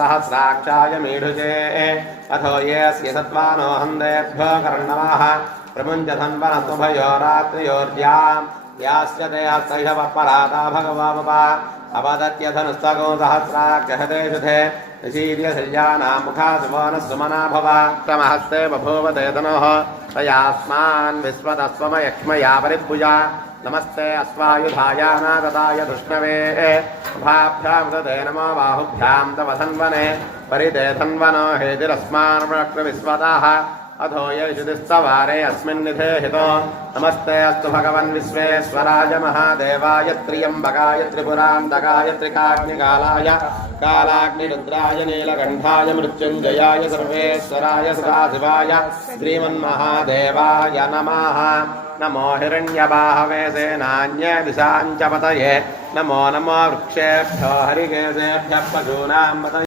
सहस्राक्षाय मीढुजे अथो येऽस्य सत्त्वानो हन्देभ्यो कर्णवः प्रमुञ्चधन्वनस्तुभयो रात्रियोर्याम् यास्य ते हस्तैषवपराता भगवावपा अपदत्यधनुस्तको सहस्राक्षहते शुधे निशीर्यशल्यानां मुखासुवनः सुमना भव क्रमहस्ते बभूव ते तनोः तयास्मान् विश्वतस्वमयक्ष्मया परिभुजा नमस्ते अश्वायुधाय नागताय धृष्णवे उभाभ्यां तते नमो बाहुभ्यां तव धन्वने परिते धन्वनो हेतिरस्मान् वक्रविश्वतः अथो येषुतिस्तवारे अस्मिन्निधे हितो नमस्ते अस्तु भगवन् विश्वेश्वराय महादेवाय त्र्यम्बकाय त्रिपुरान्तकाय त्रिकाग्निकालाय कालाग्निरुद्राय नीलकण्ठाय मृत्युञ्जयाय सर्वेश्वराय सदाशिवाय श्रीमन्महादेवाय नमः। नमो हिरण्यबाहवे सेनान्यदिशाञ्च पतये नमो नमो वृक्षेभ्यो हरिकेशेभ्यः पशूनां पतये।